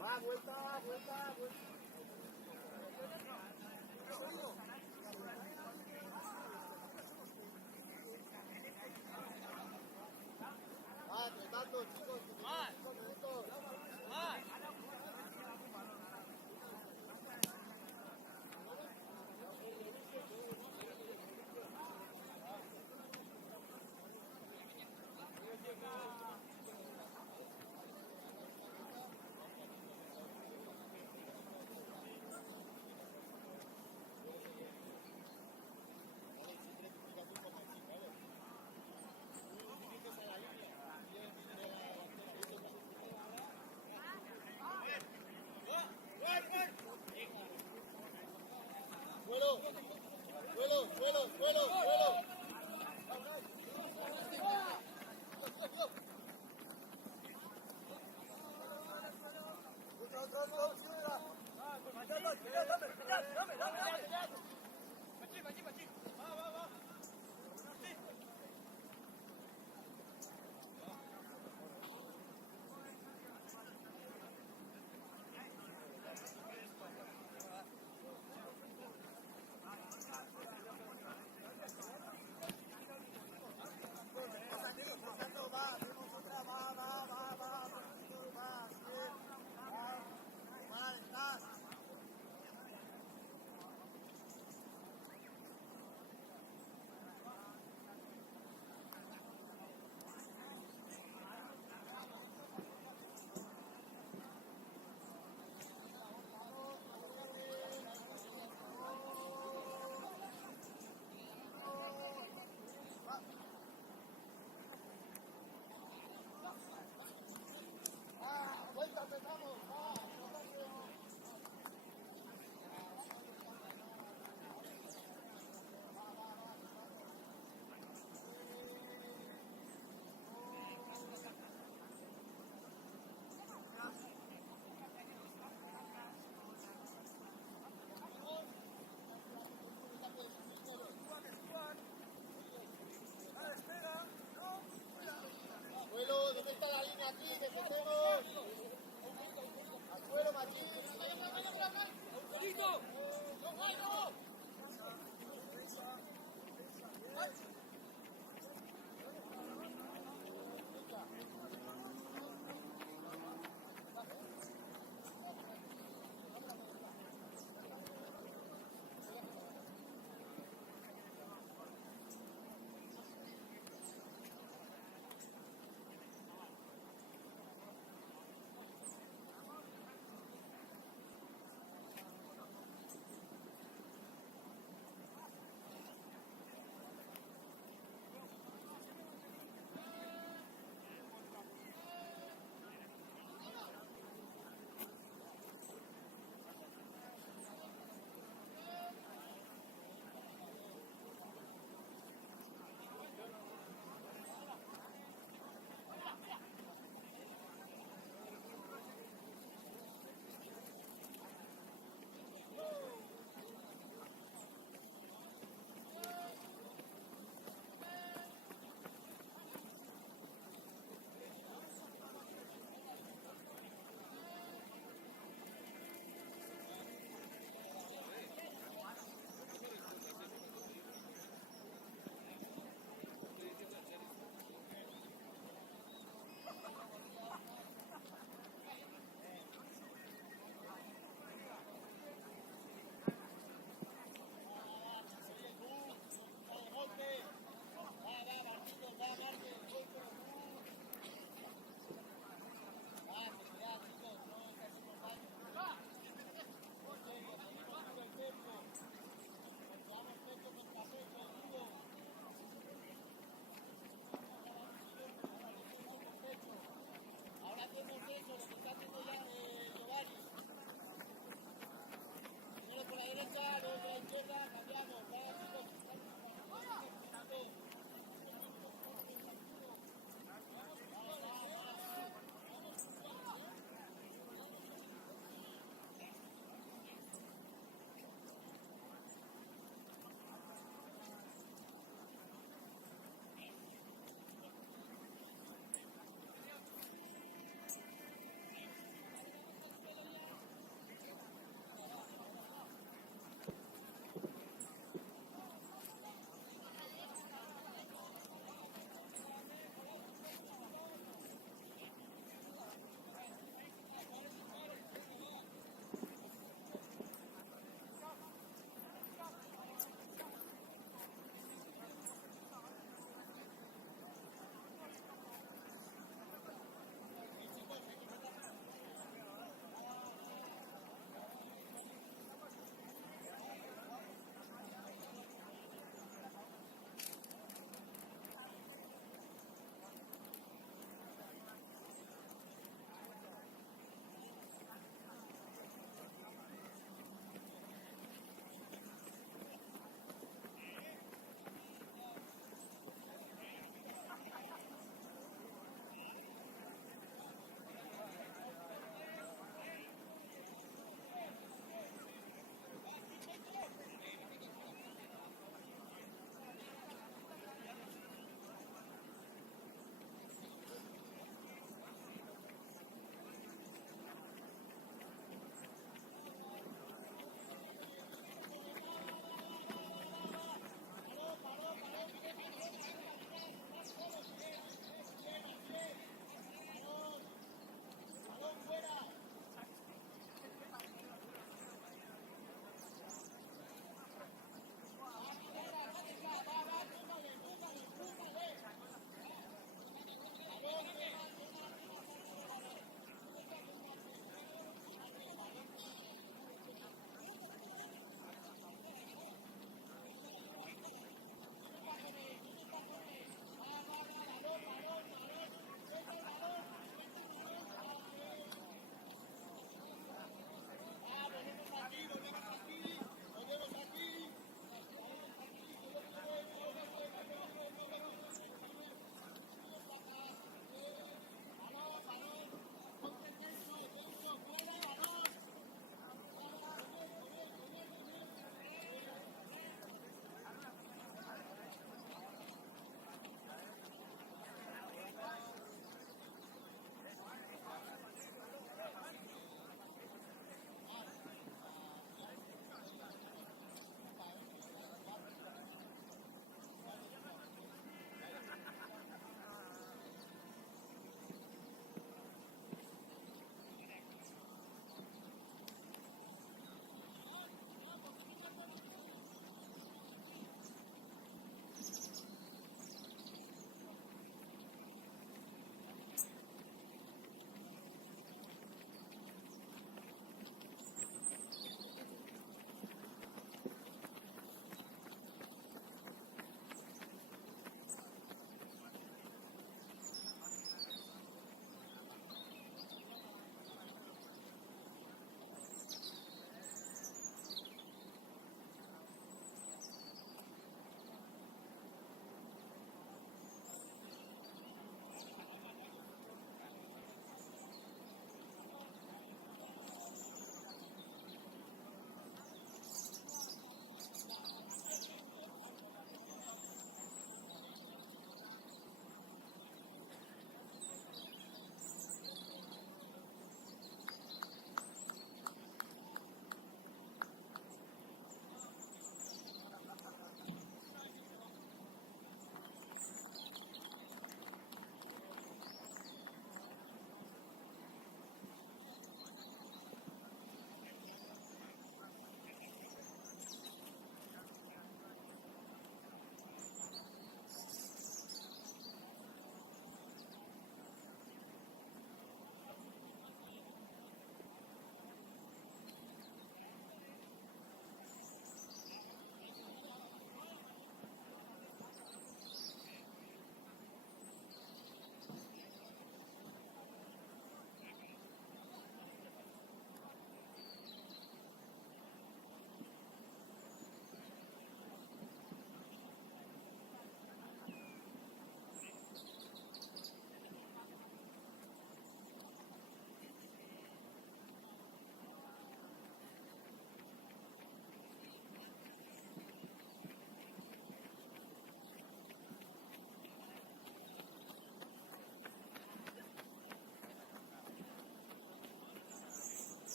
Va, vuelta, vuelta, vuelta. Va, tratando, chicos, que tenemos 5 minutos.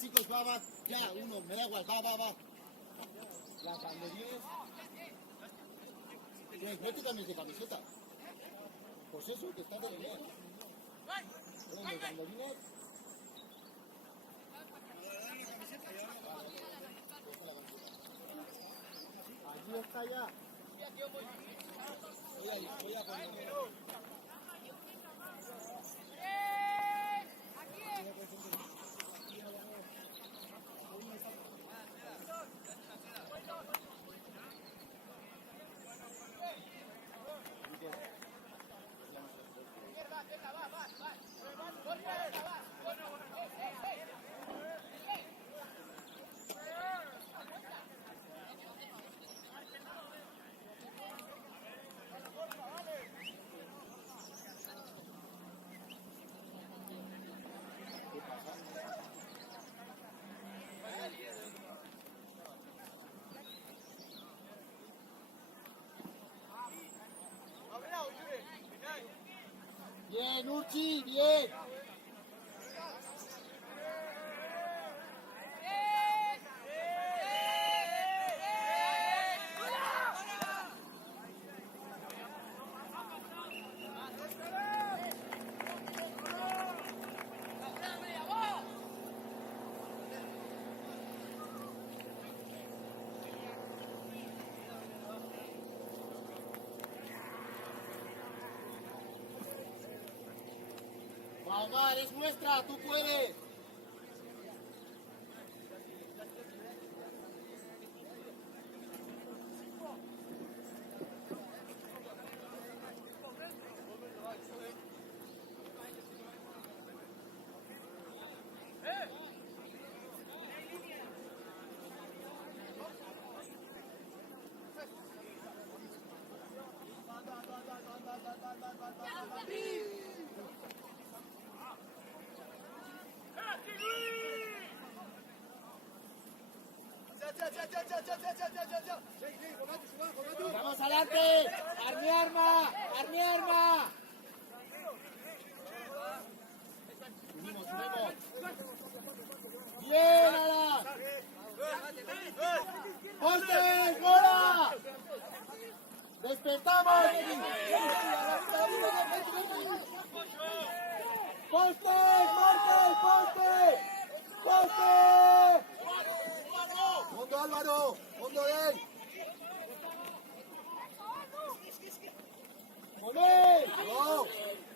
chicos, va, ya, uno, me da igual, va. Las banderines. Vete también de camiseta. Pues eso, que está de bien. Los banderines. Allí está ya. Voy a poner. Bien, Urchi, bien. Omar, es nuestra, tú puedes. Vamos adelante, arma. Subimos. Bien, Alan. ¡Poste, bola! ¡Despertamos! ¡Poste! ¡Fondo, Álvaro! ¡Fondo de él! ¡Moler! ¡No!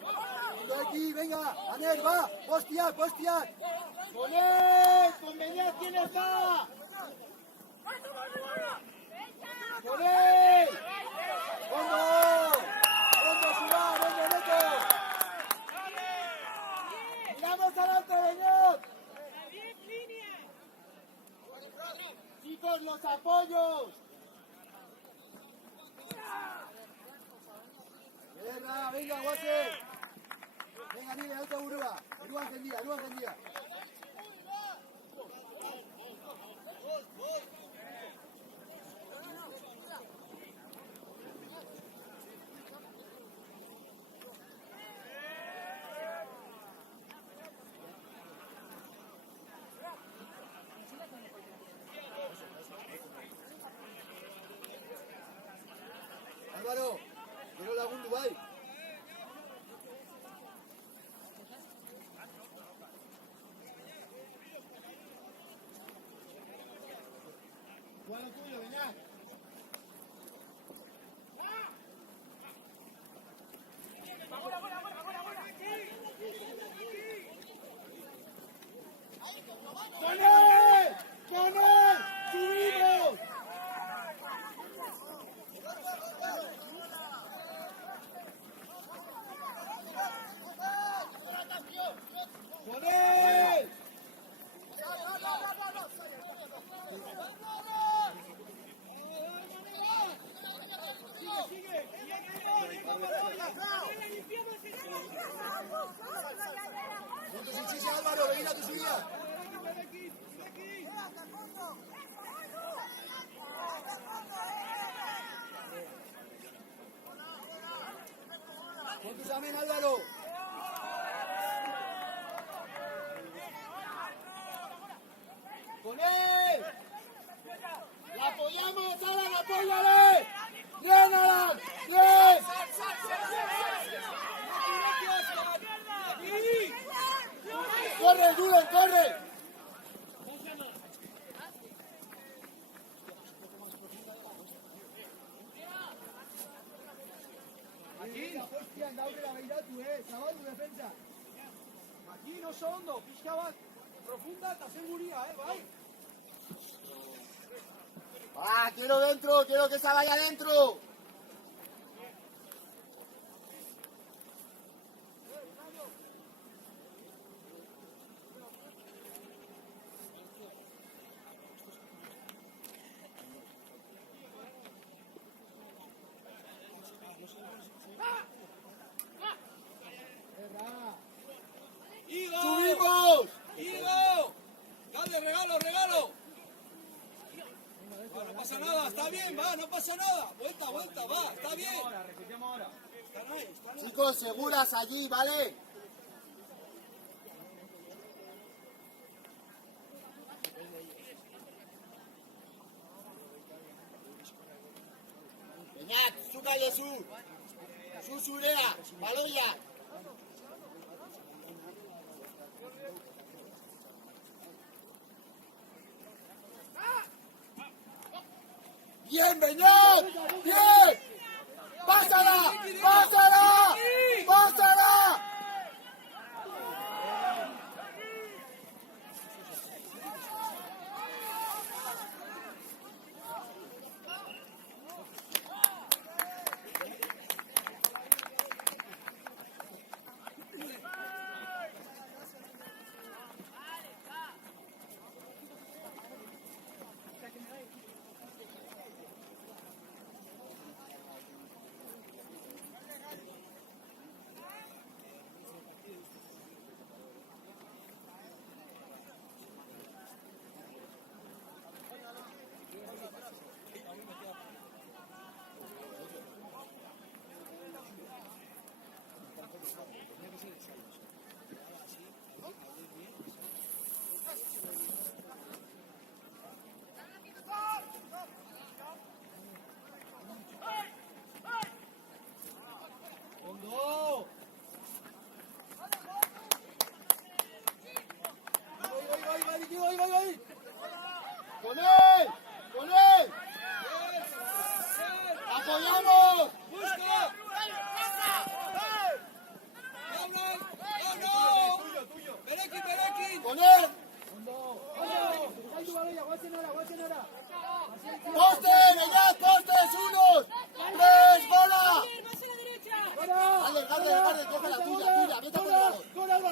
¡Fondo de aquí! ¡Venga! ¡Anel, va! ¡Postear! ¡Moler! ¡Conveniad quién está! ¡Moler! ¡Fondo! ¡Ciudad! ¡Fondo, Neto! ¡Miramos adelante, señor! ¡Chicos, los apoyos! Venga, Guase. Venga, niña, otra burua. Burua encendida. Álvaro, quiero lagun Dubai. Bueno, tuyo, venga. ¡Canel! ¡Subimos! ¡Canel! Sí, Álvaro, venid a tu subida. Pon tus amén, Álvaro. egin oso ondo, pixka bat, profunda eta seguria, bai? ¡Ah, quiero dentro! ¡Quiero que se vaya dentro! ¡Subimos! ¡Higo! ¡Dale, regalo, regalo! Va, no pasa nada, está bien, va, no pasa nada. Vuelta, vuelta, va, está bien. Están ahí, están ahí. Chicos, seguras allí, ¿vale? Beñat, súcale su surea, baloya. ¡Bien, Beñat! ¡Bien! ¡Pásala! ¡Pásala! ¡Pásala! ¡Con él! ¡Con él! ¡Apoyamos! ¡Busca! ¡Bereki! ¡Con él! ¡Poste! ¡Beñat! ¡Postes! ¡Unos! ¡Tres! ¡Bola! Dale, coge la tuya, vete por el lado. Julen,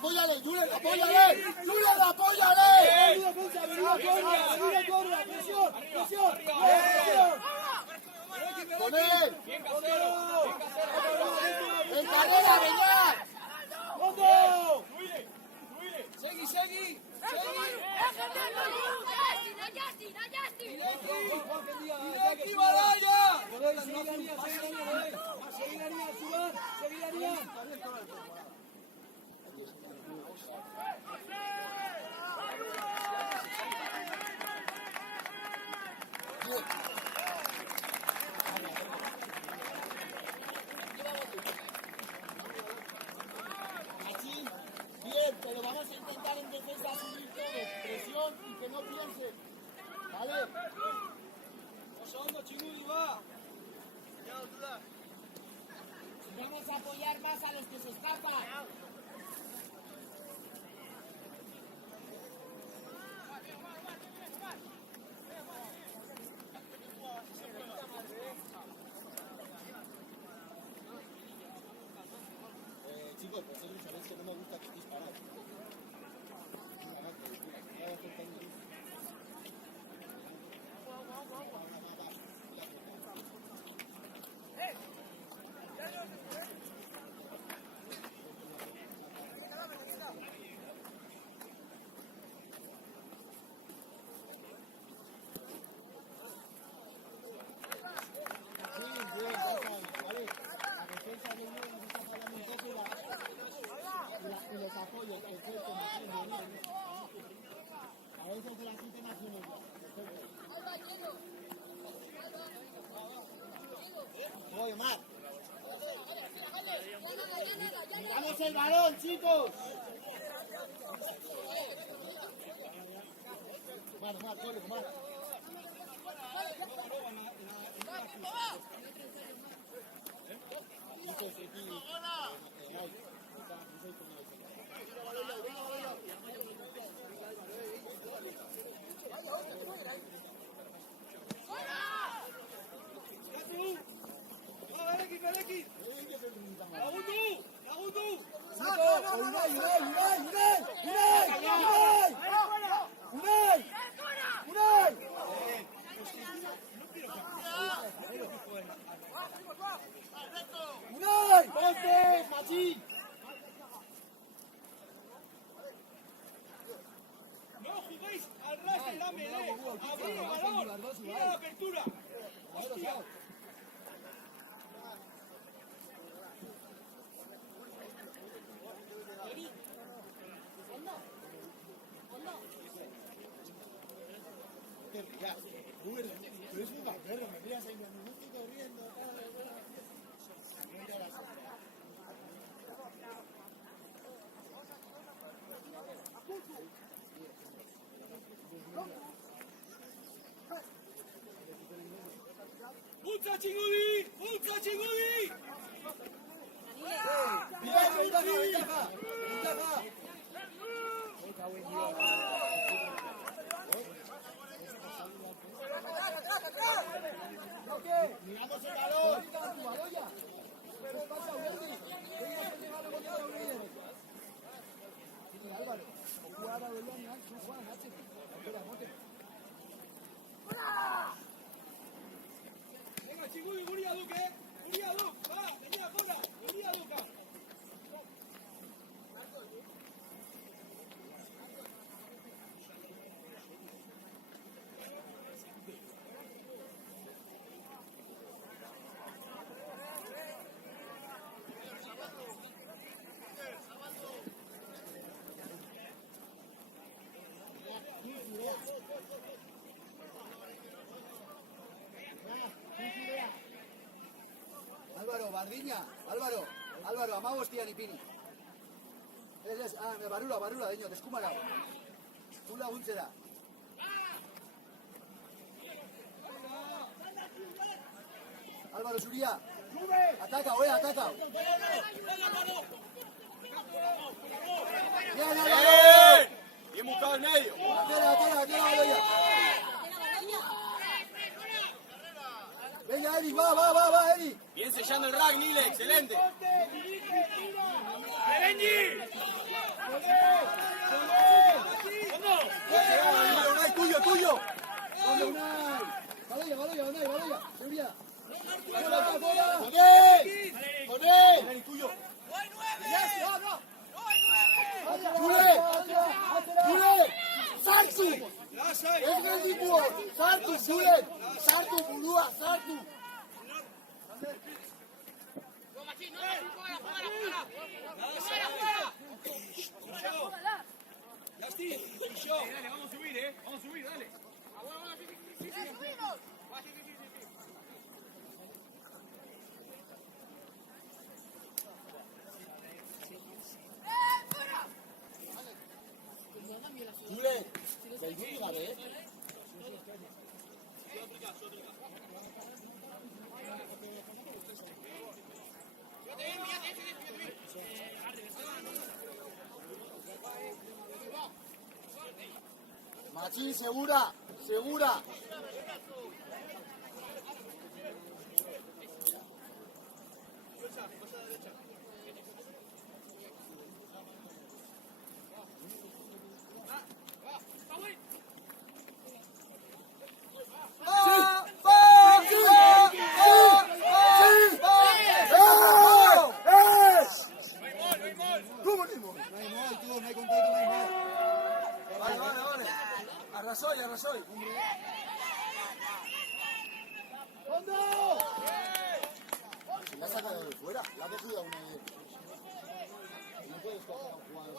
apóyale, Julen, apóyale. Julen, apóyale. Con él. En carrera, Beñat. Segui! ¡Ireki, Baraya! Seguirían. Así, bien, pero vamos a intentar en defensa subir todos. Presión y que no piensen. ¿Vale? Oso Chigudi, va. Vamos a apoyar más a los que se escapan. Chicos, pues es que no me gusta que disparar. Y los apoyos, perfecto, a veces de las internacionales. Voy, Omar. Miramos el balón, chicos. Omar, corre, Omar. No juguéis al ras de la melee. Abrir el balón. Mira la apertura. Hostia. Tú eres un vaquero, me miras ahí, me estoy corriendo. ¡Mucha chingudi! ¡Mucha chingudi! ¡Ventaja! ¡Miramos el balón! Venga, chingudi, guria duke! Guria duk! Va, venga, gora! Guria duka! Álvaro, Bardiña, Álvaro, amagos Tianipini. Barula, deño, deskumara. Un laguntzera. Álvaro, Zuria. Ataca. Bien, Álvaro. Bien buscado el medio. Atera, Baloia. Venga, Eri, va, Eri. Bien sellando el rack, Nile, excelente. Unai, tuyo. Baloia. Seguridad. Fuera. Con él. Tuyo. Jule. Sartu. Ez geldituo. Sartu, Jule. Sartu, burua, sartu. Dale, vamos a subir, vamos a subir, dale. Jule. Gainditu gabe, Machín, segura. Vale. Arrasoy. ¡Fondo! La ha sacado de fuera, la ha cogido a una de... No puedes coger a un jugador,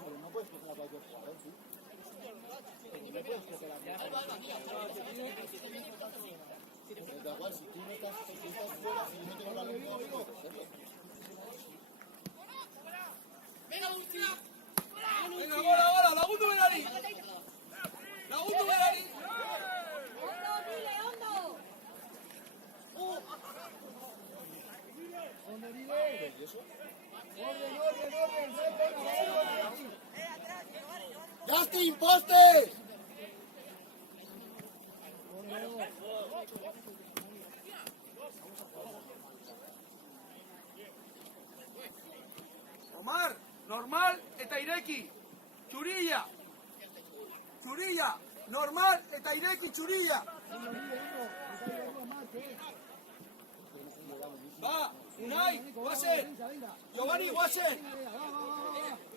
pero no puedes coger a cualquier jugador, ¿sí? No puedes coger a cualquier jugador. Da igual, si tú no estás fuera, si no te va a dar un juego, Venga, ahora, Lagundu Benari. ¡Hondo! Justin, poste. Omar, normal eta ireki. Txurilla. Txurilla. Normal eta ireki txurilla. Va, Unai, guazen. Giovanni, guazen.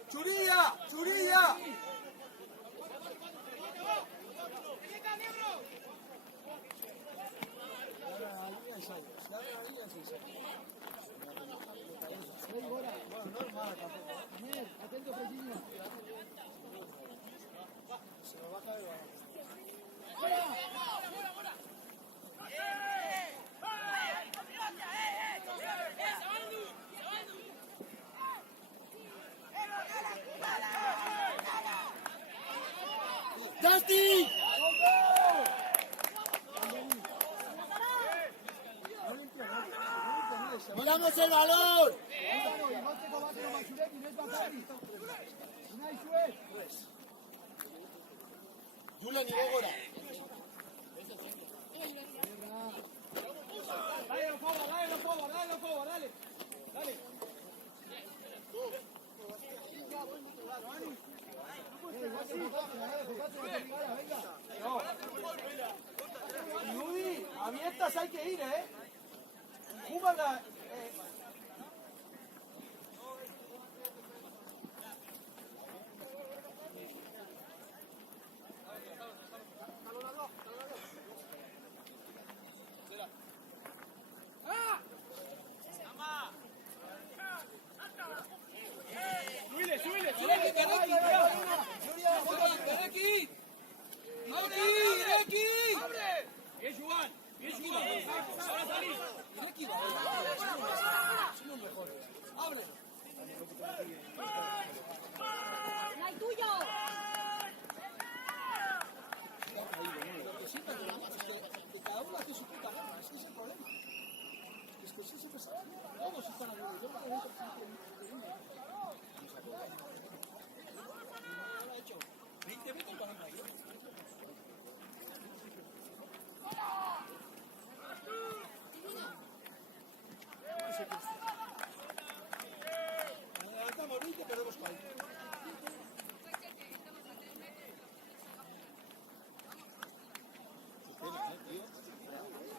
Txurilla, txurilla. Justin. ¡Volamos el balón! Julen y Bogora. Dale. Dale. No. Yuri, abiertas hay que ir, ¿eh? Júgala.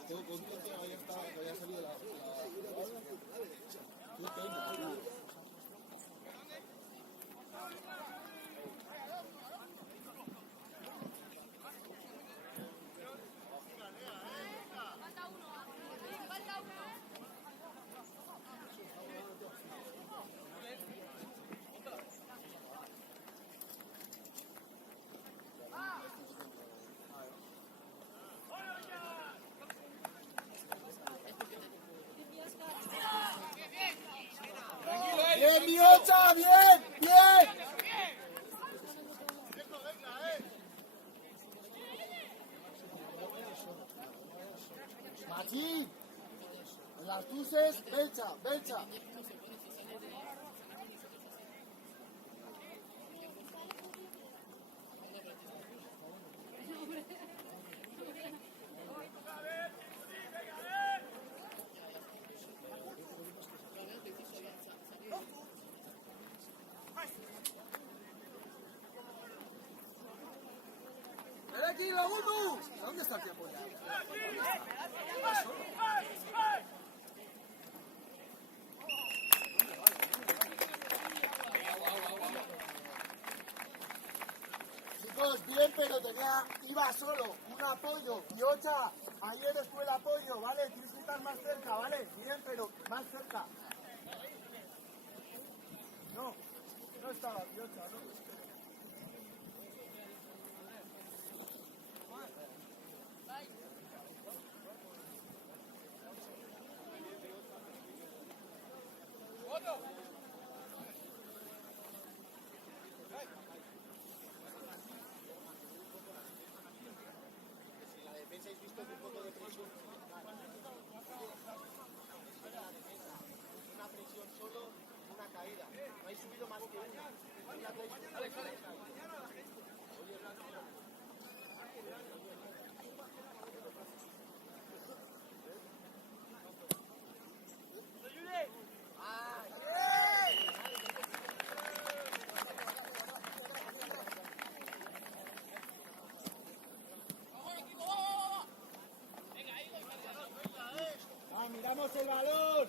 Tengo contento que haya salido la... ¡Bien, Miocha! ¡Bien! ¡Bien! Machín. En las luces, Belcha, Belcha. Aquí la uno. ¿Dónde está el tiempo ya? Chicos, bien, pero iba solo, un apoyo. Miocha, ayer estuvo el apoyo, ¿vale? Tienes que estar más cerca, ¿vale? Bien, pero más cerca. No estaba Miocha, ¿no? ¿Habéis visto un poco de presión? Una presión solo, una caída. No habéis subido más que una. Miramos el balón.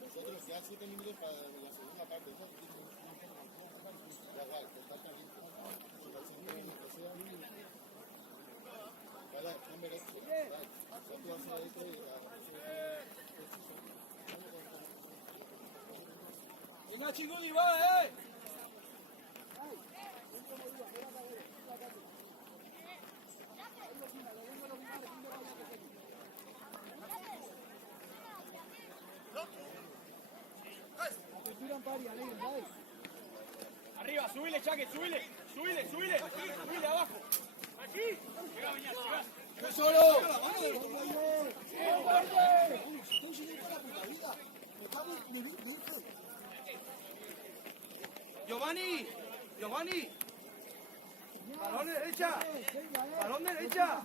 Nosotros ya 7 minutos para la segunda parte. Venga, Chigudi, va, Arriba, subile, Chaque, subile, subile, abajo. Aquí. Llega, Viñas, llega. ¡Yo solo! Giovanni, balón derecha, derecha.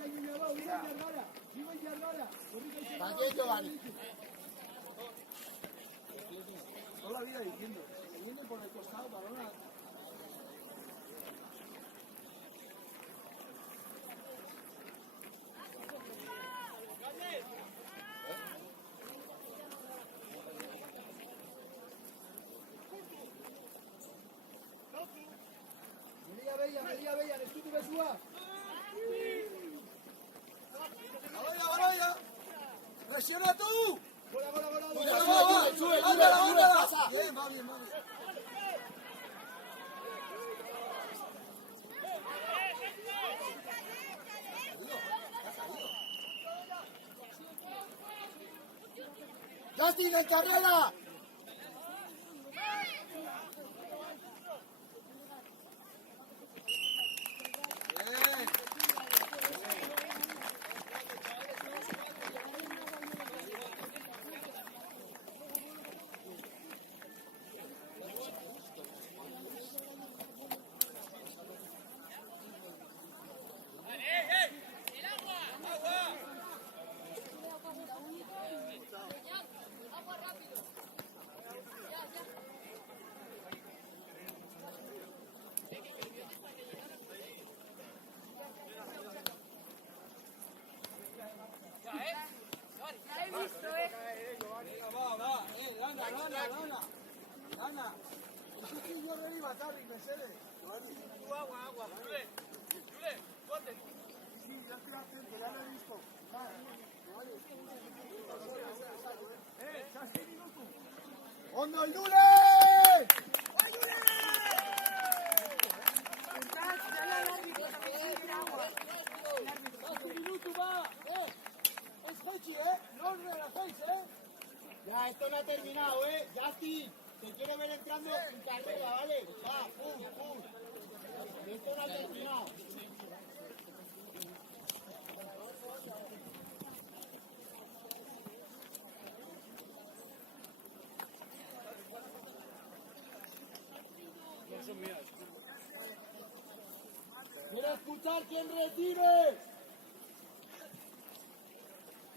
También, Giovanni. Toda la vida diciendo por el costado, balón a... Media bella, l'estudio de sua. ¡Vaya! ¡Presiona tú! Sube. Bien, va bien. Justin, en carrera. Gana. Yo arriba, Carri, Mercedes. Agua. Jule, ponte. Sí, ya estoy atento, ya lo he visto. ¡Hondo el Dule! Ya, esto no ha terminado, Justin, te quiero ver entrando en carrera, ¿vale? Va, pum. Esto no ha terminado. ¡Quiero escuchar quién retire!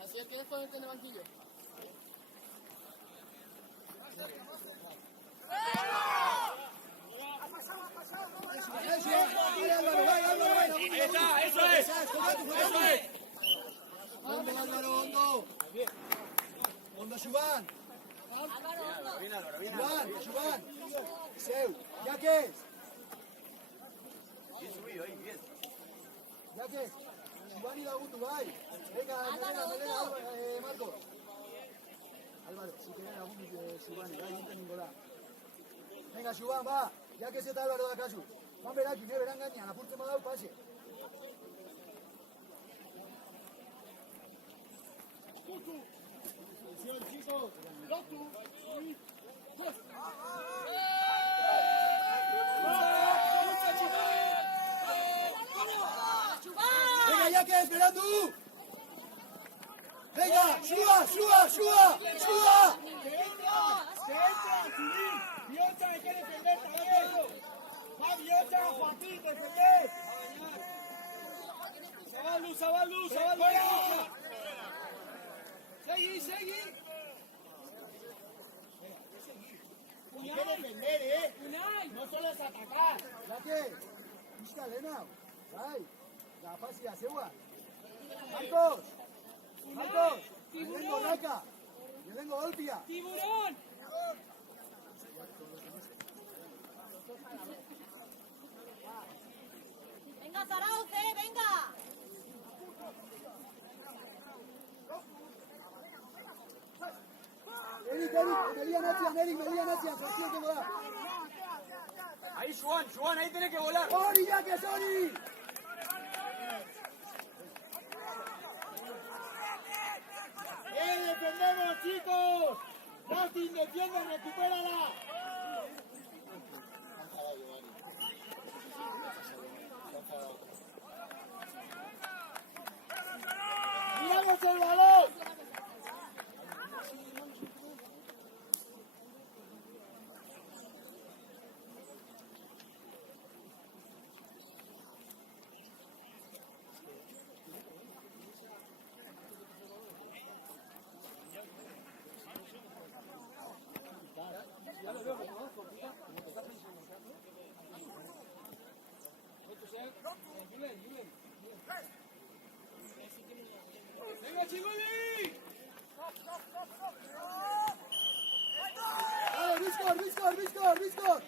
Así es que es ponerte en el banquillo. Eso es. Hondo. Hondo, Xubán. Xubán. Seu. ¿Ya qué es? Bien subido ahí, bien. ¿Ya qué? Xubán y Dagutu, vai. Venga, Melena, Marco. Álvaro, si querés algún Xuban, bai, ningo da. Venga, Xuban, va, ya que ez eta Álvaro da kasu. Van berakin, beran gainean, apurtzen badau, pase. Atención, chicos. Venga, ya que esperando. Venga, Xua. ¡Que entra, Chulín! ¡Bielsa, hay que defender también! ¡Va, Bielsa, Joaquín, defender! ¡Zabaldu! ¡Seguí! Hay que defender, ¿eh? No solo es atacar. Ya que, pixka lehena, bai, la pasia zeua. Marcos, lehenengo Raka, lehenengo Olpia. ¡Tiburón! Venga, Zarauce, venga. Erik, Melian atzian, sortien tengo da. Ahí, Juan, ahí tenés que volar. Hori, Jakes, hori! ¡Defendemos, chicos! ¡Racing, defiende, recupérala! ¡Miramos el balón! ¡Venga, Chigoli! Dale, Biscor!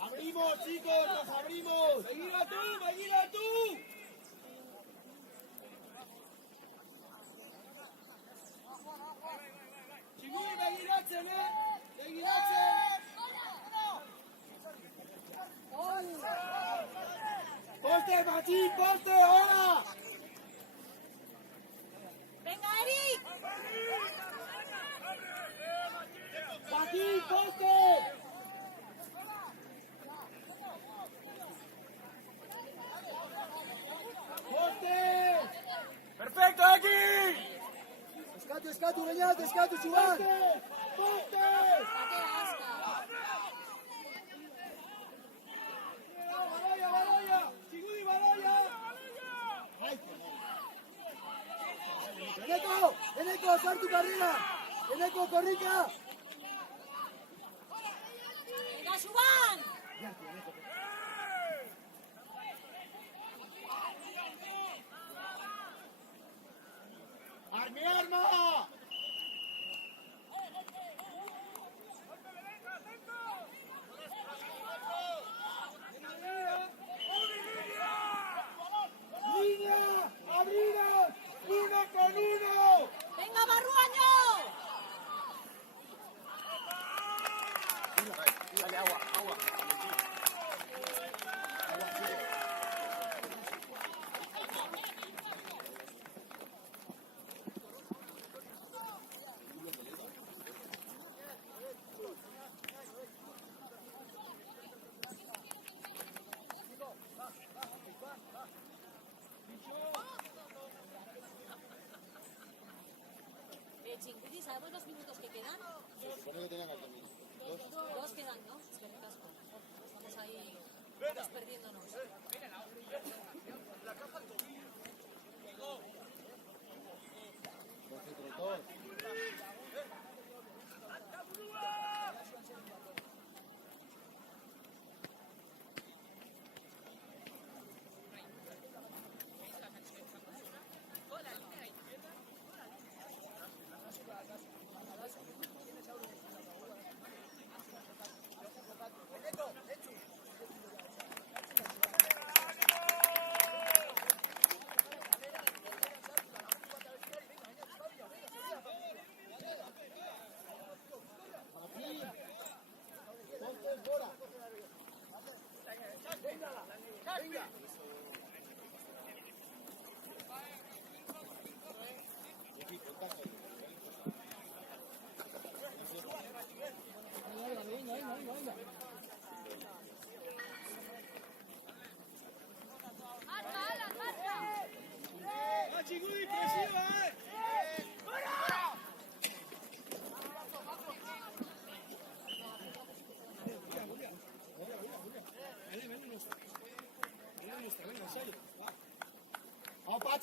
¡Abrimos, chicos! ¡Nos abrimos! ¡Seguila tú! Chigoli, begiratzen! ¡Poste, Machín, poste, ahora! Venga, Eric. ¡Machín, poste! ¡Poste! ¡Perfecto, aquí! Eskatu, Beñat, eskatu, Xuban! ¡Poste! ¡Baloia! ¡Chigoli, baloia! Eneko, sartu karrera! Eneko, korrika! Venga, Xuban. ¡Arme arma! ¡Línea! ¡Abriros! ¡Uno con uno! Venga, Barruaño. Dale, agua. Chinguiti, ¿sabemos los minutos que quedan? Se supone que tengan 4 minutos. Dos quedan, ¿no? Es que ricasco. Estamos ahí perdiéndonos. Concentrados.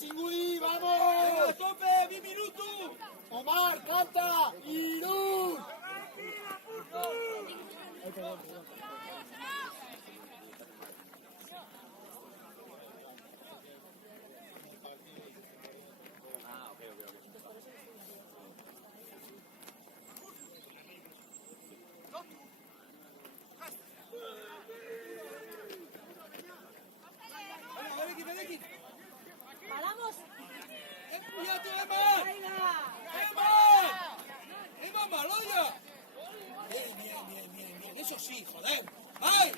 Chingudi, Venga, vamos! a tope, 20 minutos. Omar, canta! ¡Irún! Venga, ven aquí. ¡Paramos! ¡Cuidado, Emma! ¡Venga! ¡Emma, Maloya! Bien. Eso sí, joder. ¡Ay!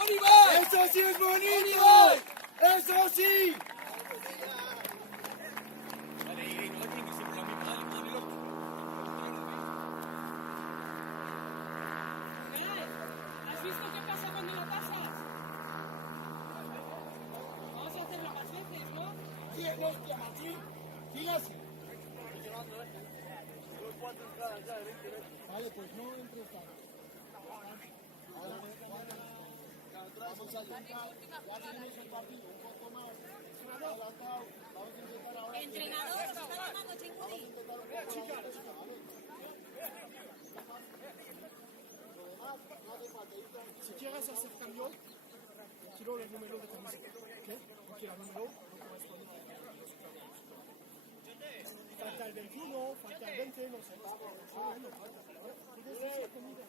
¡Oliver! ¡Eso sí es bonito! ¡Eso sí! Vale, no tiene que ser la misma, dale, ¿Has visto qué pasa cuando lo pasas? Vamos a hacerlo más veces, ¿no? ¡Sí, hostia, machín! ¡Sigas! Vale, pues no entres tanto. Vamos a adelantar, ya tenemos el partido un poco más adelantado. Vamos a intentar ahora. El entrenador os está llamando, Chingudi. Si quieres hacer cambio, quiero el número de camiseta. ¿Qué? Porque el número no corresponde a los cambios. Falta el 21, falta el 20, no sé. No falta. Puedes decir conmigo.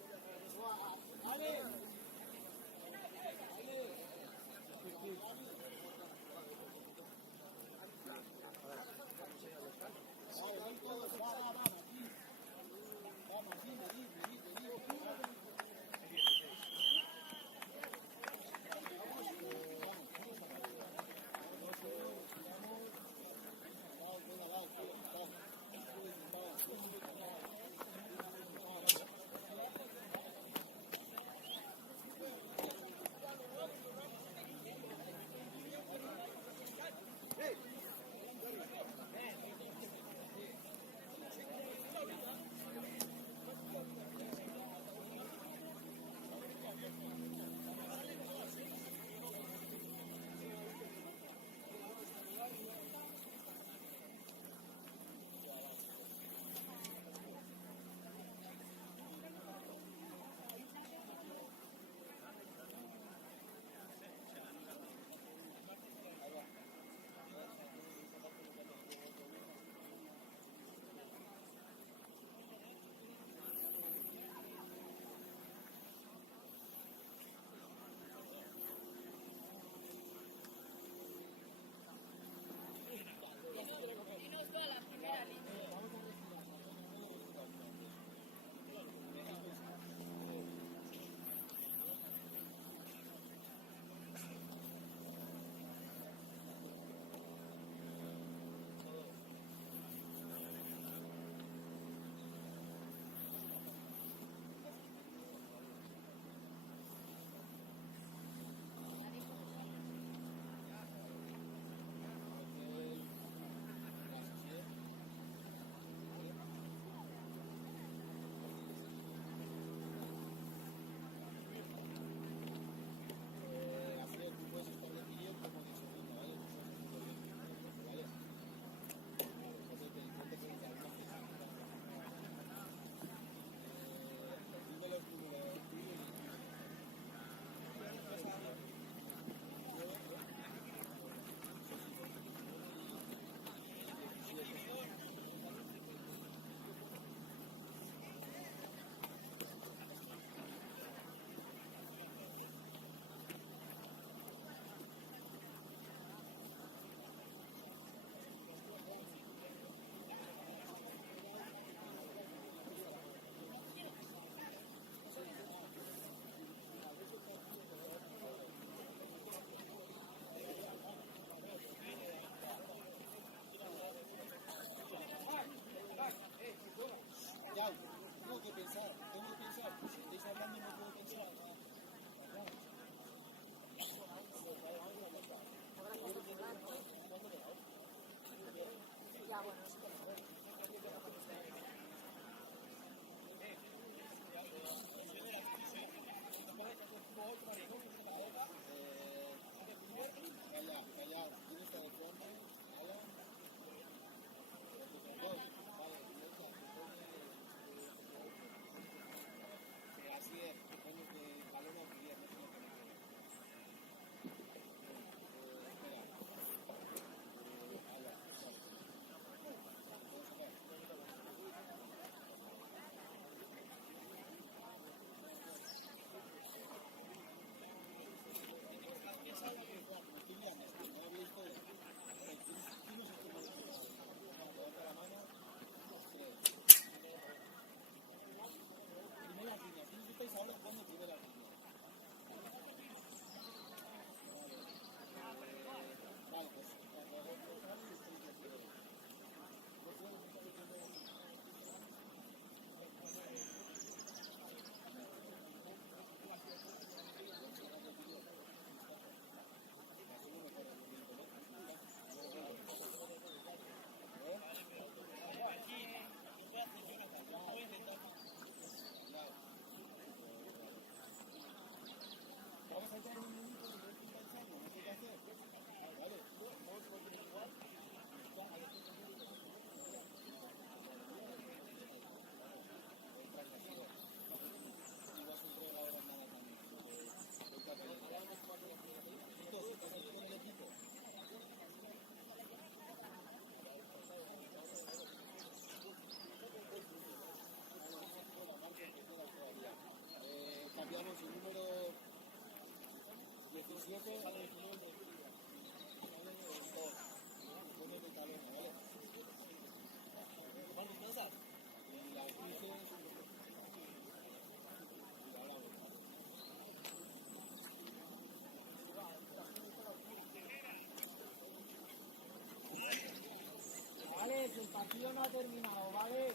partido no ha terminado, ¿vale?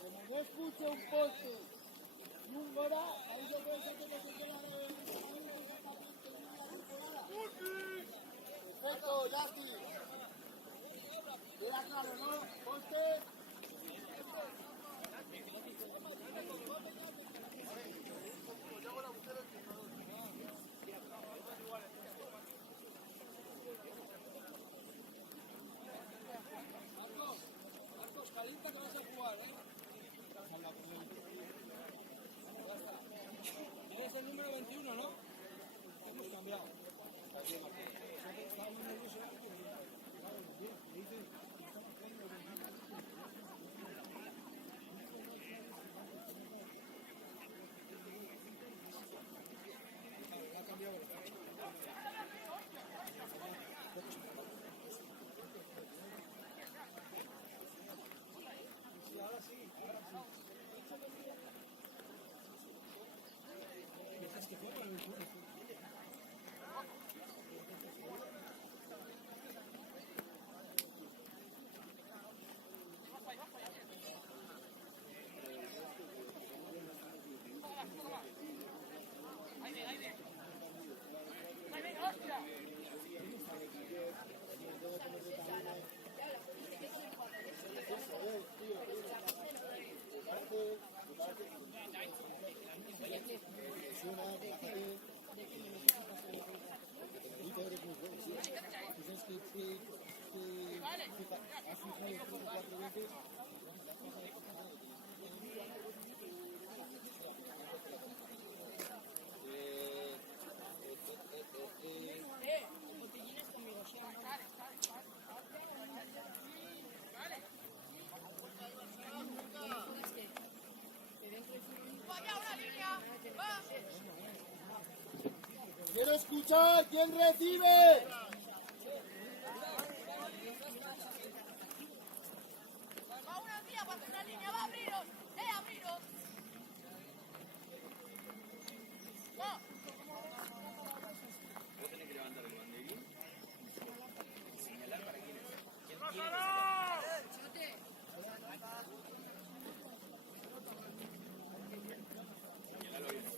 Como no escucho un poste y un gora, ahí yo puedo ser que se queda perfecto, Justin. Queda claro, ¿no? Poste. Calienta que vas a jugar, ¿eh? Tienes el número 21, ¿no? Hemos cambiado. Estaba muy nervioso. Ha cambiado. Quiero escuchar quién recibe. Va una tía, pasa una línea, va a abriros, abriros. Va. Vos tenés que levantar el banderín y señalar para quién es. ¿Quién tiene que señalarlo bien?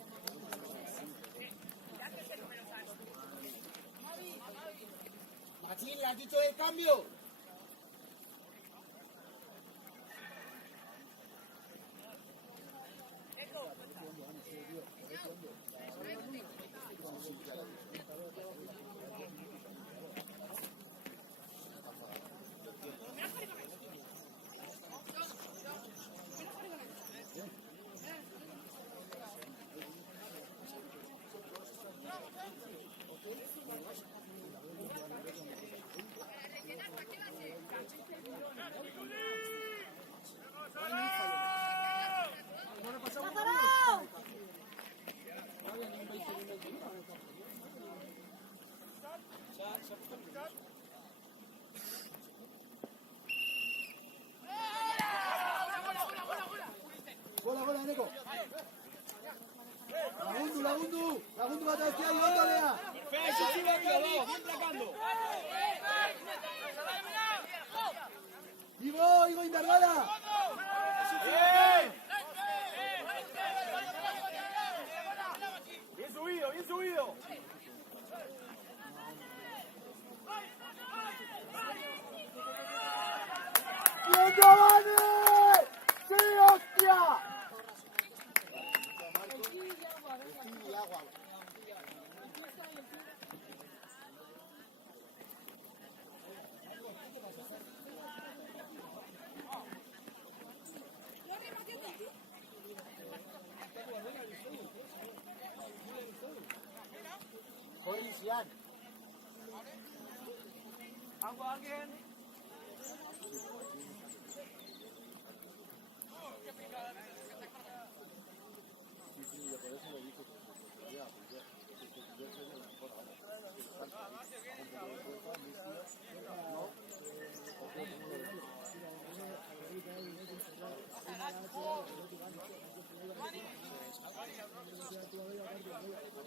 Machín, ¿le has dicho el cambio? Bola, Neko. Lagundu bat aztea iondalea. Perfecto, sí, bien placando. Igo Indargara. Bien subido, bien subido. ¡Bien, Giovanni! ¡Sí, hostia! Polisian. ¿Alguien?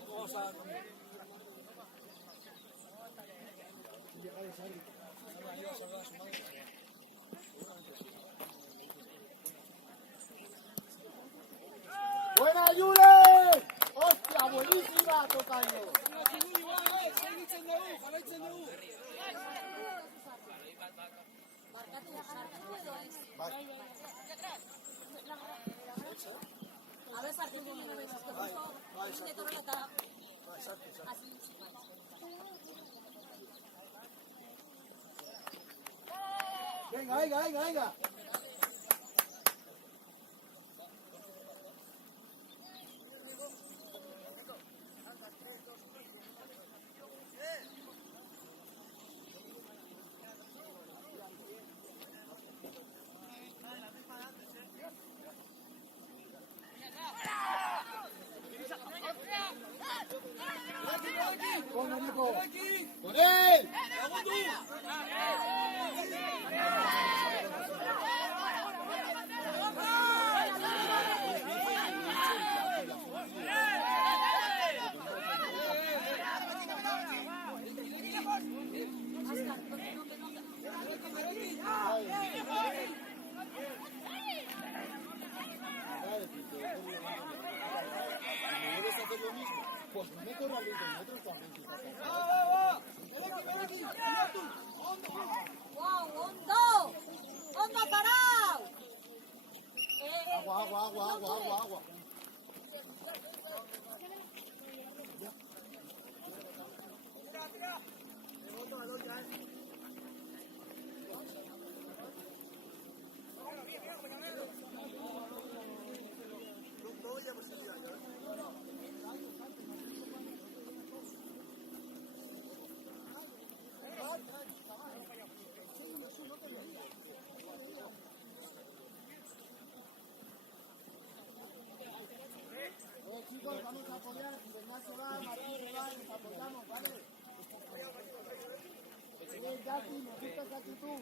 Vamos a... ¡Buena, Yule! ¡Hostia, buenísima, Tocayo! Barkatu, sartu edo ez. A ver, sartu nire bez, ez que justo etorrela eta hasi utzi maiz. Venga, venga, venga, venga. Venga, Nico. ¡Con él! ¿Quieres hacer lo mismo? Pues no me corro a 20 metros también. Wow, ondo! Ondo parau! Agua, agua, agua, agua, agua, agua. Chicos, vamos a apoyar. Ignacio va, Martín va, nos apoyamos, ¿vale? Bien, Jackie, me gusta esa actitud.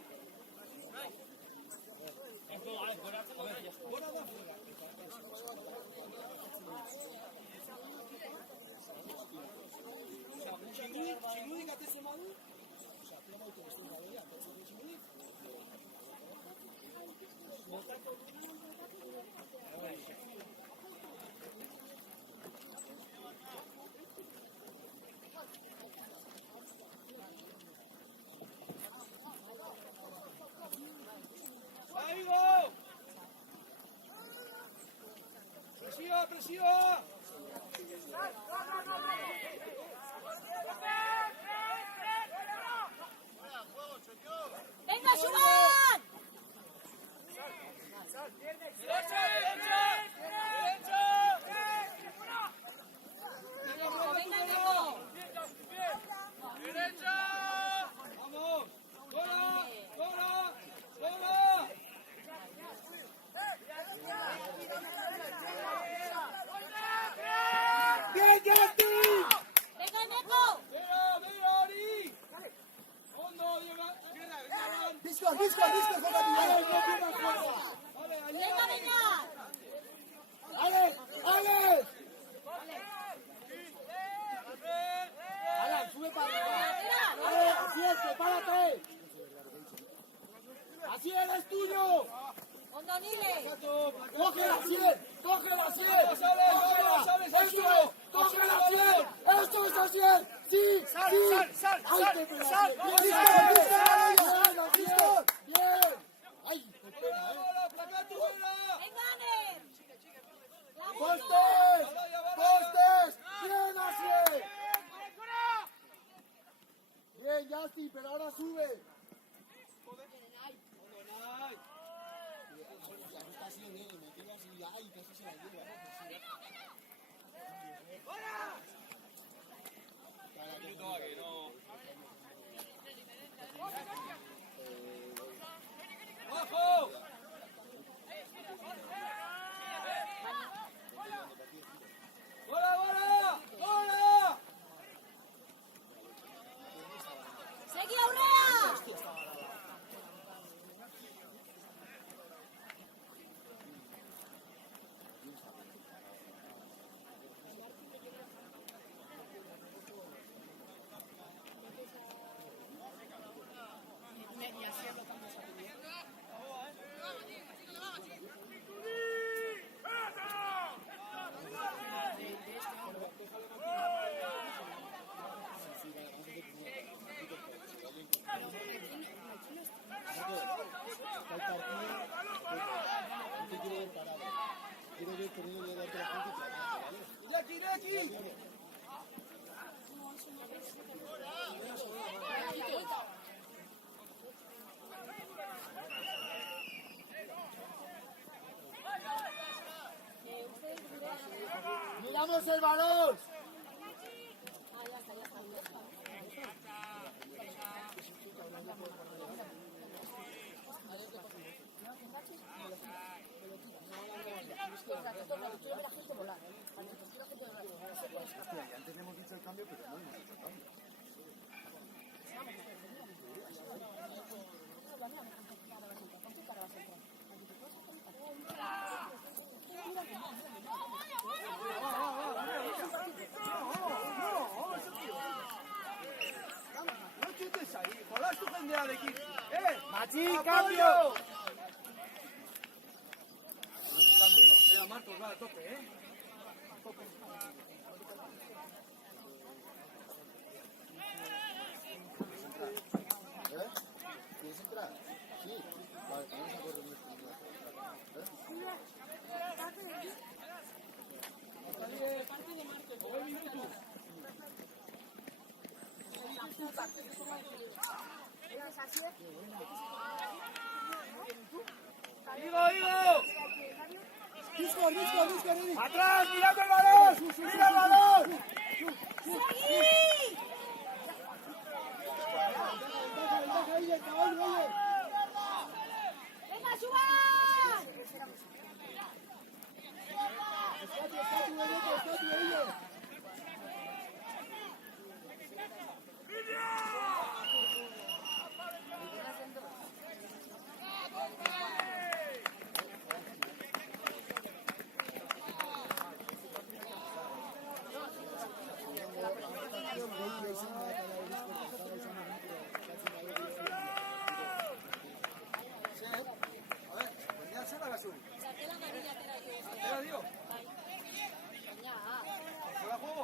¡Presión, presión! Venga, Joan! Venga, Nico. ¡Vamos! ¡Bola! ¡Bola! ¡Bola! ¡Bien, Jackie! Venga, Nico. ¡Mira, mira, Ari! ¡Hondo, llega! ¡Disco, disco, disco! ¡Con la mirada! ¡Vale, Venga, venga. ¡Ale! ¡Ale! ¡Ale, sube para arriba! Tira. ¡Ale, así es, prepárate! ¡Así eres tuyo! Ondo nile. ¡Cógela, 100! ¡Cógela, 100! Sale, ¡Cógela! sale, ¡Eso es! ¡Cógela, 100! ¡Esto es a 100! ¡Sí! ¡Sí! ¡Ay, qué pena! ¡Bien, bien! ¡Bien! ¡Ay, qué pena, eh! ¡Bola, placa tu bola! Venga, Aner. ¡Postes! ¡Postes! ¡Bien, así! Bien, Justin, pero ahora sube. Está así bien y me tira así, ay, casi se la lleva. ¡Ojo! ¡Bola, bola! ¡Bola! Segi aurrea. ¡Pasa el balón! Ya antes hemos dicho el cambio, pero no hemos hecho el cambio. No chutes ahí, volás tu gente de aquí. Machín, ¡Apoyo! cambio. Mira, Marcos, va a tope, ¿eh? ¿Quieres entrar? Sí. Vale, tenemos que acuerdo en esto. ¡Higo! Disco, Ready. ¡Atrás, mirando el balón! ¡Mira el balón! ¡Venga, suban! Saqué la amarilla que era yo. ¿Era Dios? ¿Fuera juego?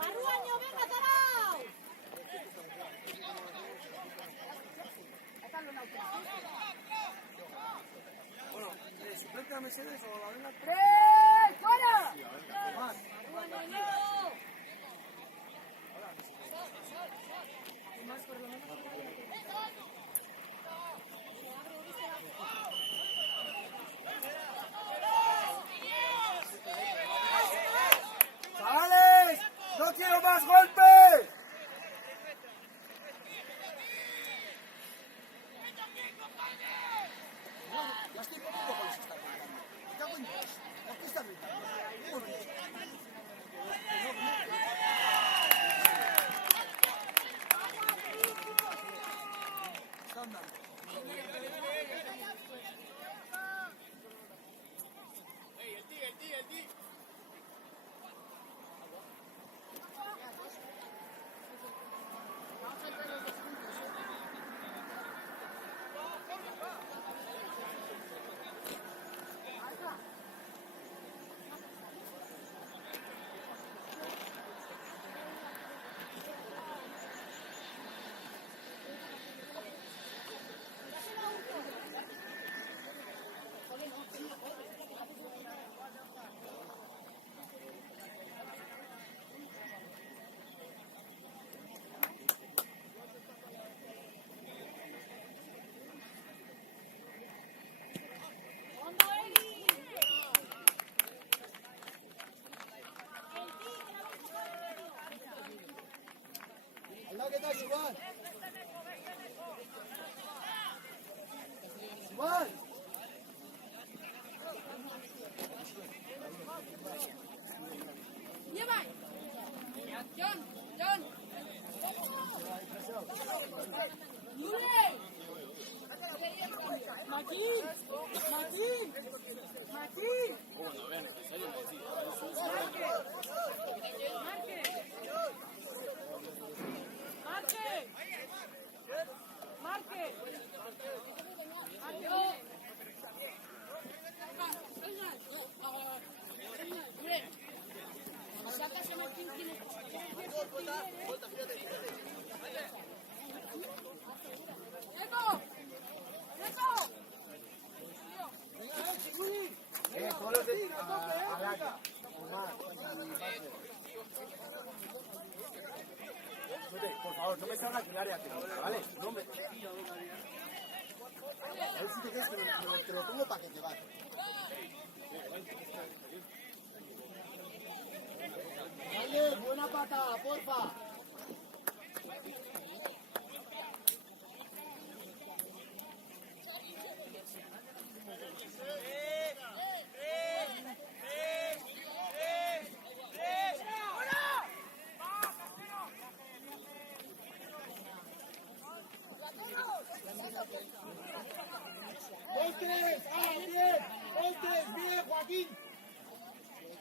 ¡Arruaño, venga, Tarao! Bueno, suplente a Mercedes o la venga. ¡Tres! ¡Fuera! Más. ¡Chavales! ¡No quiero más golpes! Ya estoy por poco con los están gritando. Me cago en Dios. ¿Por qué están gritando? Por Dios. Están dando. Hola, ¿qué tal, Subán? Subán. ¡Llevan! ¡John! ¡Yule! ¡Martín! favor, no me salgas del área, ¿vale? No me... A ver si te crees que te lo pongo para que te vayas. Vale, buena patada, porfa. ¡Postres! ¡Ah, bien! ¡Postres! ¡Bien, Joaquín!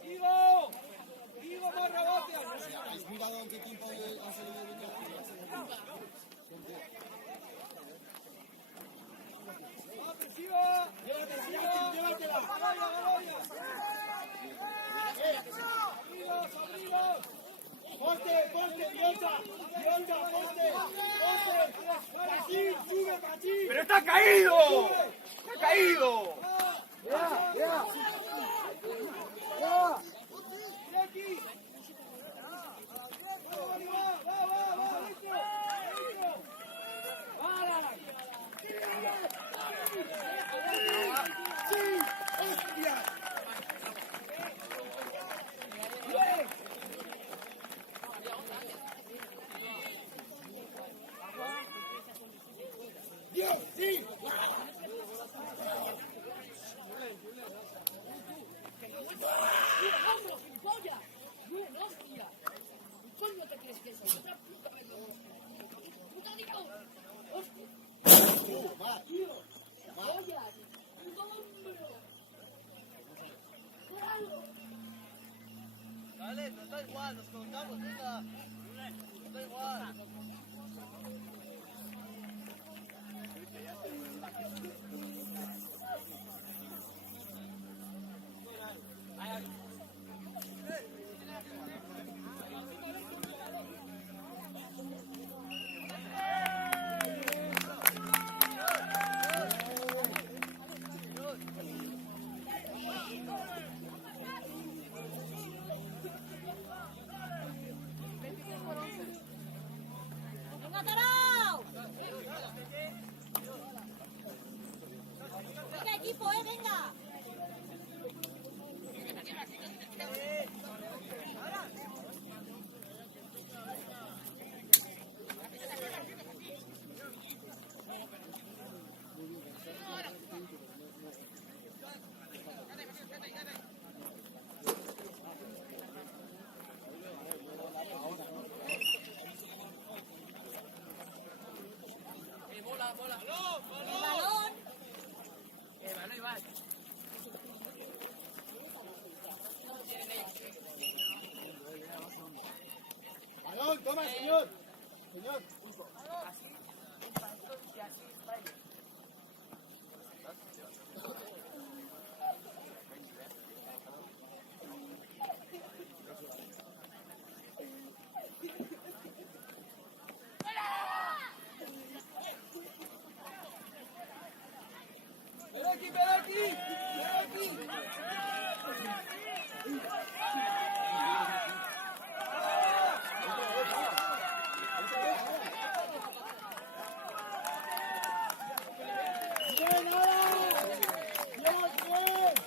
¡Digo! ¡Digo más rebote! ¿Habéis mirado en qué tiempo ha salido el niño? ¡Ofensiva! ¡Llévatela, llévatela! ¡Galoya, Galoya! ¡Amigos, amigos! ¡Poste, poste, Bielsa! ¡Bielsa, poste! ¡Poste! ¡Pachín, sube, Pachín! ¡Pero está caído! ¡Está caído! ¡Ya, ya! ¡Mira aquí! ¡Va, dentro! ¡Dentro! ¡Sí! ¡Hostia! ¡Bien! ¡Sí! Dale, nos da igual, nos contamos, venga. Nos da igual. ¡Venga, Tarao! ¡Venga, equipo, venga! ¡El balón! ¡Balón, toma, señor! Señor, pulso. ¡Ven aquí, ven aquí! ¡Ven aquí! ¡Bien, ahora! ¡Bien, bien!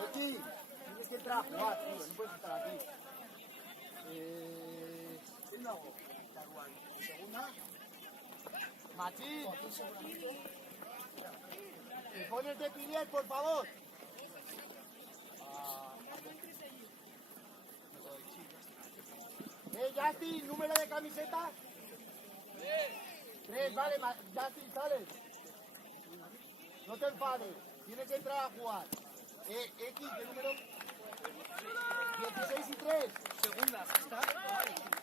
Aquí, tienes que entrar a jugar, tío, no puedes estar aquí. ¿Quién lo hago? Segunda. Machín. ¿Me pones de Pilier, por favor? Justin, número de camiseta. 3, vale, Justin, sales. No te enfades, tienes que entrar a jugar. X, ¿qué número? 16 y 3. Segunda, ¿está?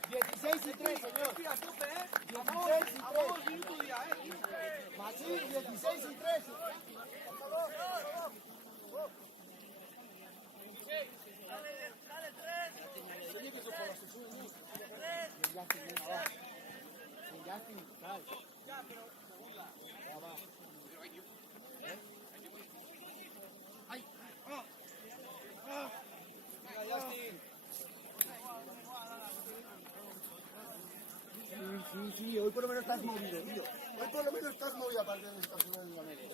16 y 3, señor. Tira, tope, ¿eh? 16 y 3. Vamos, minuto ya, ¿eh? Machín, 16 y 3. Justin, sal. Sí, hoy por lo menos estás movido, tío. Hoy por lo menos estás movido aparte de esta situación en la media.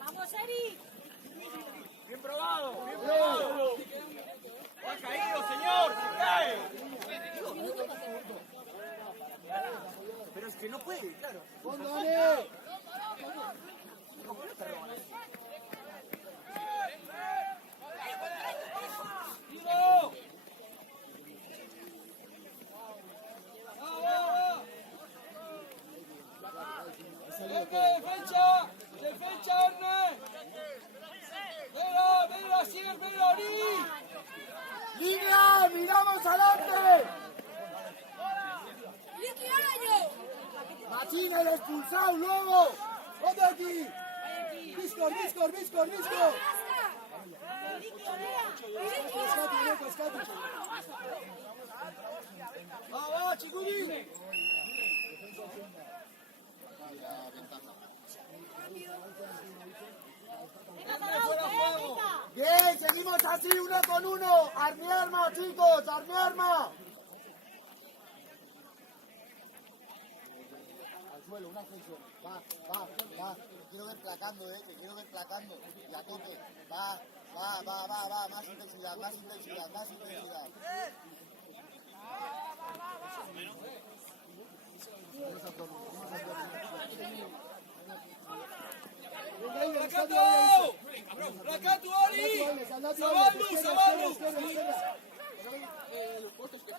¡Vamos, Eri! Bien probado, bien probado. Ha caído, señor, se cae. Pero es que no puede, claro. ¡Fondo, Ale! ¡Tiro! ¡Defensa! ¡Defensa, Erne! ¡Mira, mira, sigue, mira, Ori! ¡Línea! ¡Miramos adelante! ¡Machina, el expulsado, luego! ¡Otro aquí! ¡Viscor! ¡Pescati! ¡Va, Chicuri! Bien, seguimos así, 1 con 1. ¡Arme arma, chicos! ¡Arme arma! Al suelo, una ascensión. Va. Te quiero ver placando, te quiero ver placando. Y a tope. Va. Más intensidad. ¡Placando, Ori! ¡Zabaldu!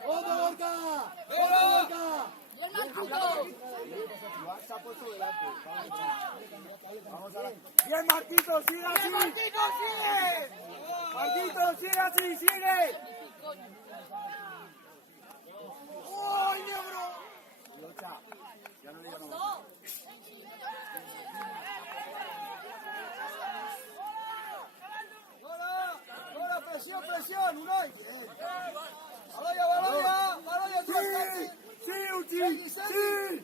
¡Otra Borca! Se ha puesto delante. Vamos a la... ¡Bien, Marquito! ¡Sigue así! ¡Marquito, sigue así! ¡Sigue! ¡Uy, negro! Locha, ya no le digo nada. ¡Ahora, presión! ¡Unai! ¡Valoya! ¡Sí, Uchi! ¡Sí!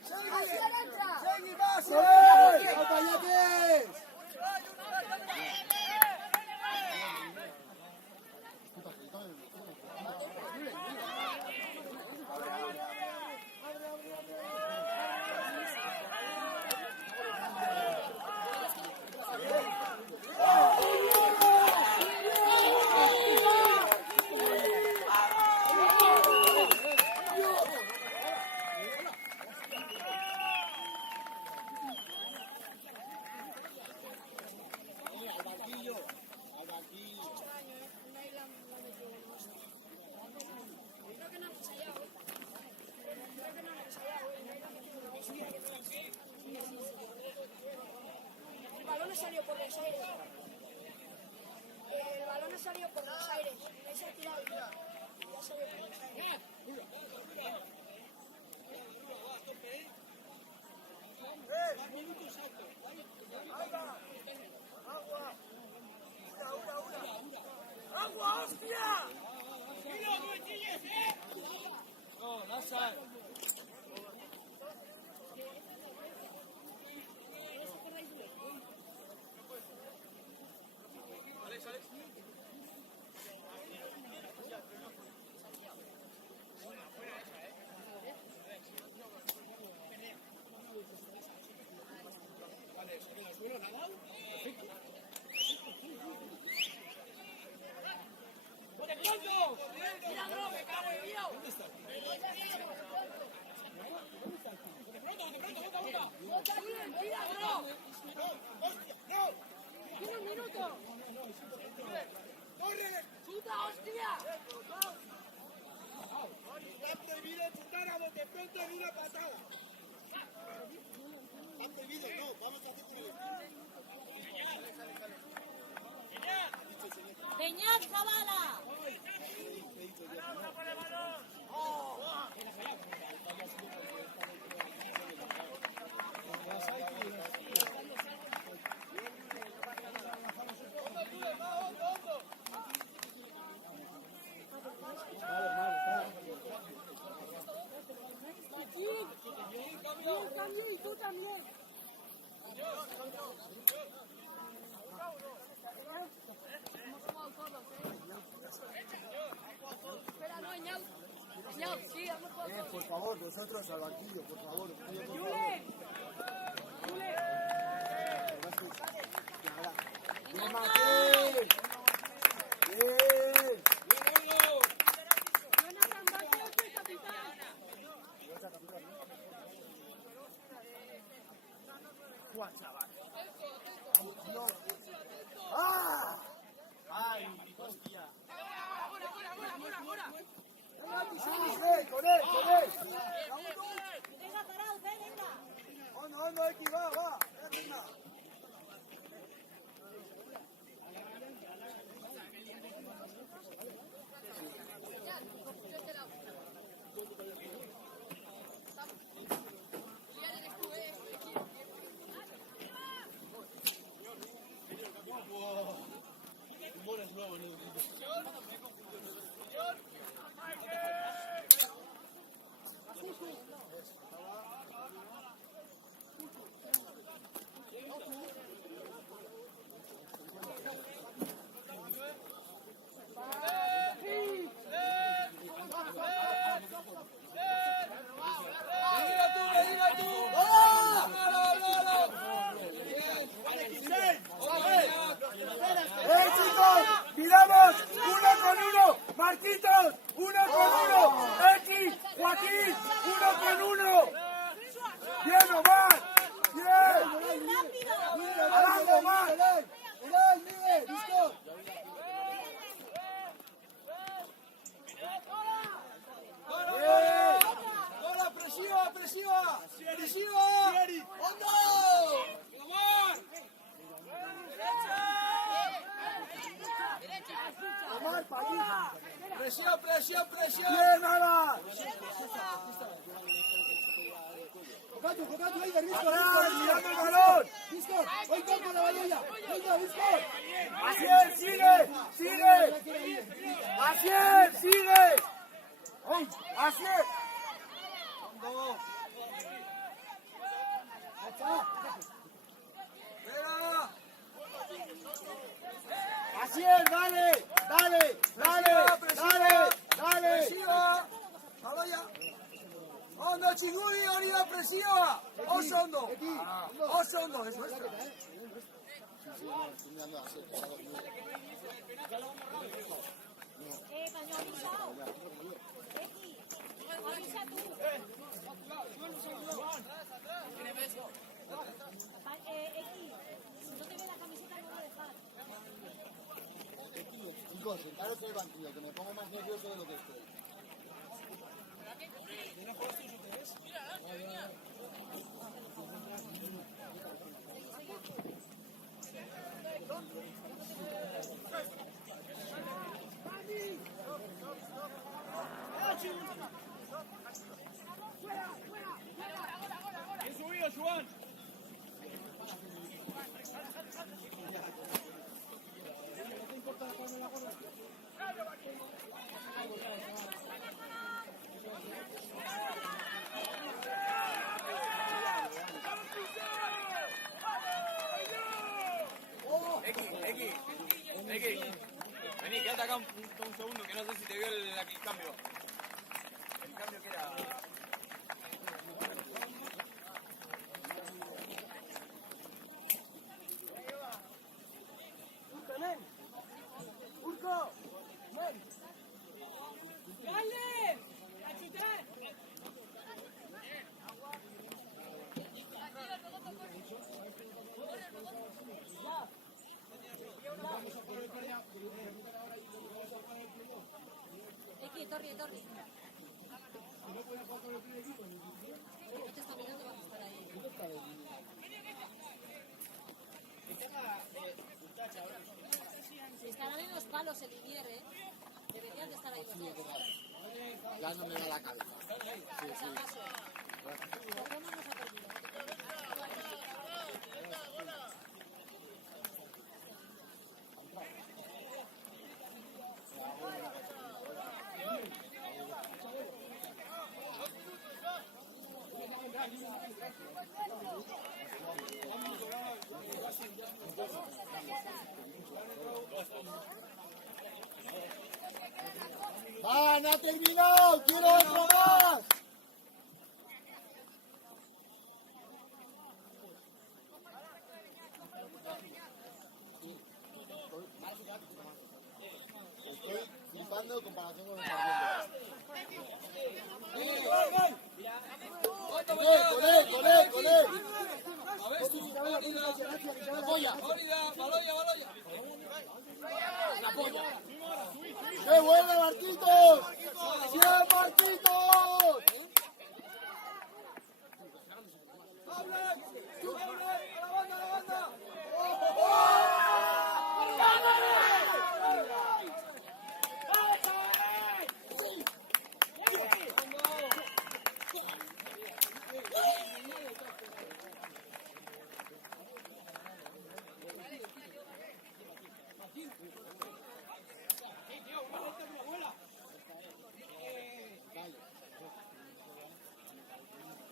¡Segui más! ¡Capayates! Salió por los aires. El balón ha salido por los aires. Ese ha tirado ya. Ya salió por los aires. ¡Agua, hostia! ¡Mira, no me chilles, No, no sale. Está prohibido chutar a bote pronto en una patada. Está prohibido, no, vamos a hacer ¡Peñat, Zavala! Por favor, vosotros al banquillo, por favor. ¡Bien, Martín! ¡Bien! Juan, chaval. ¡Ah! Ay, hostia. ¡Con él! Venga, parado, venga. ¡Anda, aquí, va! Venga. Chicos! ¡Tiramos! ¡Uno con uno! ¡Marquitos! ¡Uno con uno! ¡X! ¡Joaquín! ¡Uno con uno! ¡Bien, Omar! ¡Bien! ¡Abajo, Omar! ¡Miguel, Miguel! ¡Listo! ¡Bien! ¡Hola, presiva! ¡Presiva! ¡Hondo! Omar, para allí. ¡Presión! ¡Bien, Ana! Jugando ahí, Risco. ¡Atrás, mirando el balón! ¡Risco! ¡Hoy toca la valla! ¡Venga, Risco! ¡Así es! ¡Sigue! ¡Así es! ¡Sigue! ¡Así es! ¡Así es! ¡Dale! ¡Hondo, Chiguri, arriba, presiva! ¡Osondo! ¡Osondo! ¡Eso es! Paño avisado. Avisa tú. Si no te ve la camiseta, no va a dejar. Chicos, sentaros en el banquillo, que me pongo más nervioso de lo que estoy. ¡Bien subido, Juan! X, vení, quédate acá un segundo, que no sé si te vio el cambio. El cambio que era... Torri. No te está mirando, vas a estar ahí. Si estarán en los palos el Inier, deberían de estar ahí los dos. Ya no me da la cabeza. ¡Ah, no ha terminado! ¡Quiero otro más! Estoy flipando en comparación con el partido. ¡Con él! A ver si Baloya. ¡Qué buena, Marquitos! ¡Bien, Marquitos!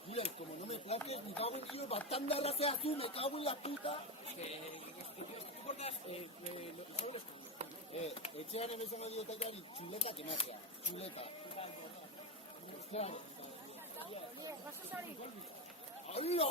Mira, como no me plaques, me cago en Dios, bastante a la sea azul, me cago en la puta. Etxean emezan medio takari, chuleta que magia, chuleta. Claro. ¡Hala!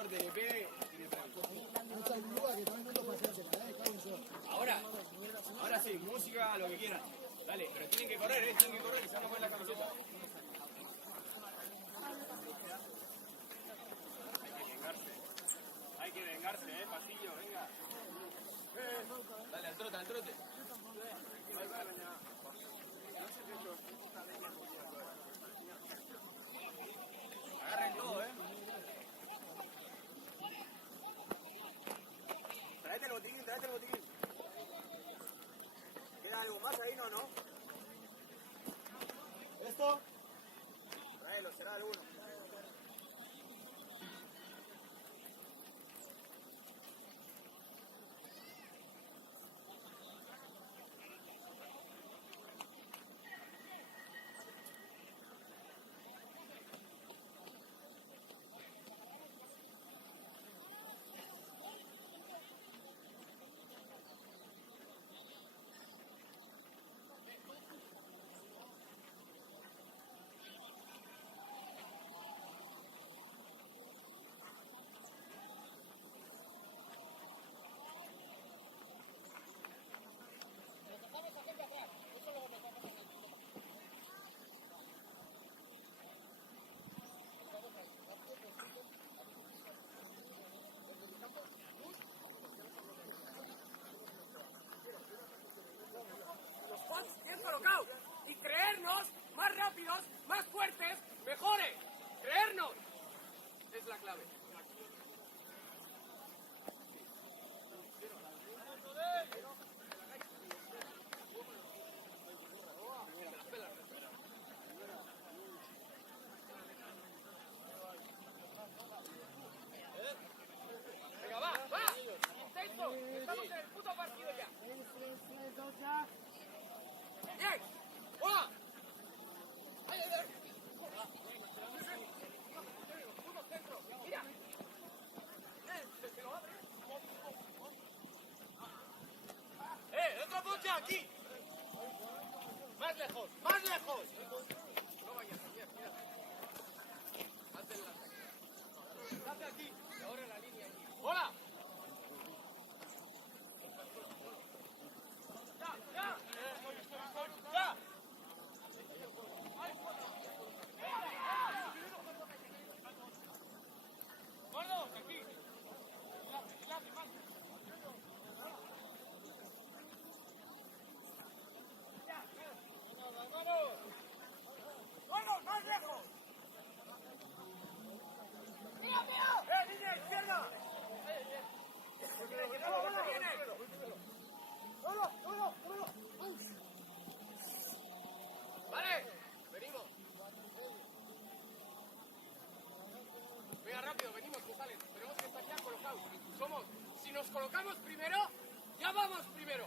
fuerte le pegue y le pegue. Mucha grúa que todo el mundo pasearse para ahí, cago en yo. Ahora sí, música, lo que quieran. Dale, pero tienen que correr, tienen que correr y se van a poner la camiseta. Hay que vengarse, pasillo, venga. Dale, al trote, al trote. Agarren todo, Traete el botiquín, traete el botiquín. ¿Queda algo más ahí? No, ¿no? ¿Esto? Tráelo, será alguno. Bien colocados y creernos más rápidos, más fuertes, mejores. Creernos es la clave. Venga, va, va. Intenso. Estamos en el puto partido ya. Bien. ¡Hola! Mira. Se lo abre. ¡Otra bocha aquí! ¡Más lejos! ¡Más lejos! No vayas, mira. Hazte el lance. Date aquí. Y ahora la línea aquí. ¡Hola! ¡Ya! ¡Ya! ¡Ya! ¡Gordo! Aquí. Enlace, más. ¡Vamos! ¡Vamos, más lejos! ¡Mira, mira! ¡Línea izquierda! Vale, venimos. Venga, rápido, venimos, que salen. Tenemos que estar ya colocados. Si nos colocamos primero, ya vamos primero.